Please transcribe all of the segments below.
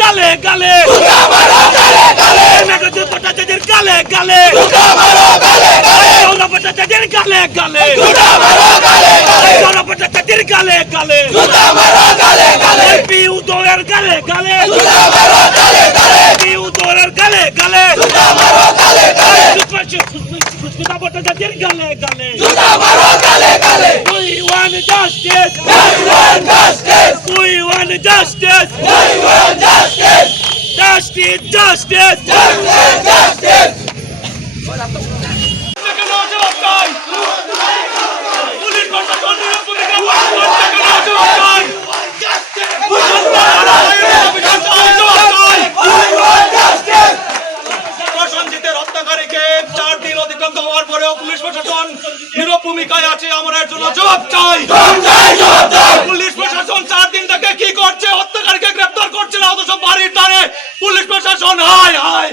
গালে গালে মেঘদূত ভট্টাচার্যের গালে গালে সৌরভ ভট্টাচার্যের গালে গালে সৌরভ ভট্টাচার্যের গালে গালে পিউ দৌড়ের গালে গালে পিউ দৌড়ের গালে গালে সুস্মিতা ভট্টাচার্যের গালে গালে We want justice. We want justice. Justice, justice. প্রসেনজিতের হত্যাকারীকে 4 দিন অতিক্রান্ত হওয়ার পরেও পুলিশ প্রশাসন নীরব ভূমিকায় আছে। আমরা এর জন্য জবাব চাই। পুলিশ প্রশাসন 4 দিন থেকে কি করছে? হত্যাকারীকে গ্রেফতার করছে না, অথচ বাড়ির দ্বারে পুলিশ প্রশাসন হায় হায়,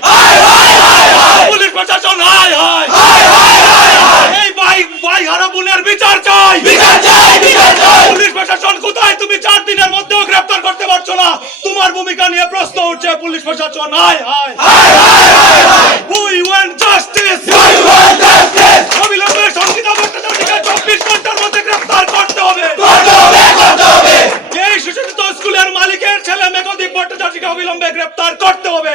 পুলিশ প্রশাসন হায় হায়। এই ভাই হারা বোনের বিচার চাই। পুলিশ প্রশাসন কোথায়? তুমি 4 দিনের মধ্যেও গ্রেফতার করতে পারছো না। তোমার ভূমিকা নিয়ে প্রশ্ন উঠছে। পুলিশ প্রশাসন হায় হায়। We want justice. অবিলম্বে সঙ্গীতা ভট্টাচার্যকে 24 ঘন্টার মধ্যে গ্রেফতার করতে হবে। এই শিশুতোষ স্কুলের মালিকের ছেলে মেঘদীপ ভট্টাচার্যকে অবিলম্বে গ্রেফতার করতে হবে।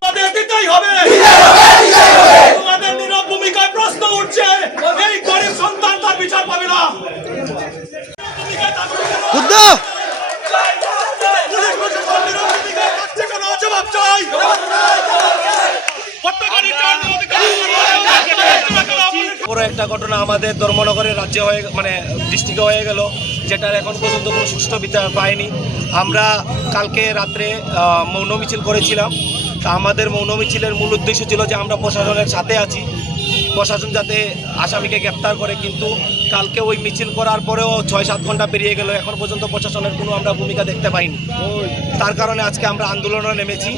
তোমাদের দিতেই হবে। তোমাদের নীরব ভূমিকায় প্রশ্ন উঠছে। এই গরিব সন্তান তার বিচার পাবে না। পুলিশ প্রশাসন নীরব ভূমিকায় থাকছে কেন? জবাব চাই। বড় একটা ঘটনা আমাদের ধর্মনগরের রাজ্যে হয়ে ডিস্ট্রিক্টে হয়ে গেল, যেটার এখন পর্যন্ত কোনো সুষ্ঠু বিচার পায়নি। আমরা কালকে রাত্রে মৌন মিছিল করেছিলাম। তা আমাদের মৌন মিছিলের মূল উদ্দেশ্য ছিল যে আমরা প্রশাসনের সাথে আছি, প্রশাসন যাতে আসামিকে গ্রেপ্তার করে। কিন্তু কালকে ওই মিছিল করার পরেও 6-7 ঘন্টা পেরিয়ে গেল, এখন পর্যন্ত প্রশাসনের কোনো আমরা ভূমিকা দেখতে পাইনি। তার কারণে আজকে আমরা আন্দোলনে নেমেছি।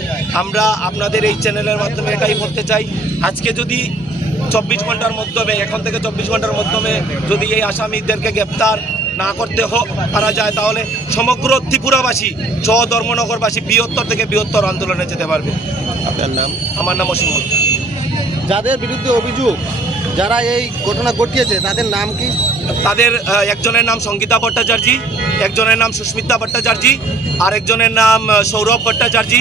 আমরা আপনাদের এই চ্যানেলের মাধ্যমে এটাই বলতে চাই, আজকে যদি 24 ঘন্টার মাধ্যমে, এখন থেকে 24 ঘন্টার মাধ্যমে যদি এই আসামিদেরকে গ্রেপ্তার না করতে পারা যায়, তাহলে সমগ্র ত্রিপুরাবাসী ধর্মনগরবাসী বৃহত্তর থেকে বৃহত্তর আন্দোলনে যেতে পারবে। আপনার নাম? আমার নাম অসীম। যাদের বিরুদ্ধে অভিযোগ, যারা এই ঘটনা ঘটিয়েছে, তাদের নাম কি? তাদের একজনের নাম সঙ্গীতা ভট্টাচার্য, একজনের নাম সুস্মিতা ভট্টাচার্য, আর একজনের নাম সৌরভ ভট্টাচার্য,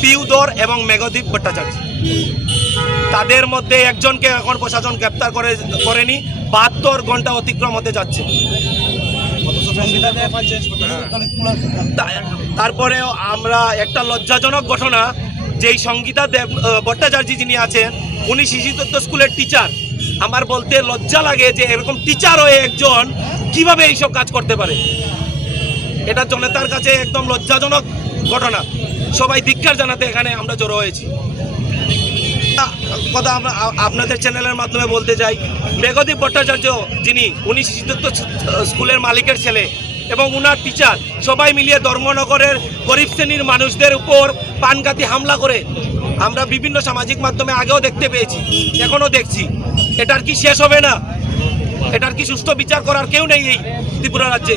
পিউদর এবং মেঘদীপ ভট্টাচার্য। তাদের মধ্যে একজনকে এখন প্রশাসন গ্রেপ্তার করেনি। 72 ঘন্টা অতিক্রম হতে যাচ্ছে। তারপরেও আমরা একটা লজ্জাজনক ঘটনা, যেই সঙ্গীতা ভট্টাচার্য যিনি আছেন, উনি শিশুতত্ত্ব স্কুলের টিচার। আমার বলতে লজ্জা লাগে যে এরকম টিচার হয়ে একজন কিভাবে এইসব কাজ করতে পারে। এটা জনতার কাছে একদম লজ্জাজনক ঘটনা। সবাই ধিক্কার জানাতে এখানে আমরা জড়ো হয়েছি। কথা আমরা আপনাদের চ্যানেলের মাধ্যমে বলতে চাই, মেঘদীপ ভট্টাচার্য উনি শিশুতত্ত্ব স্কুলের মালিকের ছেলে এবং উনার টিচার, সবাই মিলিয়ে ধর্মনগরের গরিব শ্রেণীর মানুষদের উপর প্রাণঘাতী হামলা করে আমরা বিভিন্ন সামাজিক মাধ্যমে আগেও দেখতে পেয়েছি, এখনও দেখছি। এটার কি শেষ হবে না? এটার কি সুষ্ঠু বিচার করার কেউ নেই এই ত্রিপুরা রাজ্যে?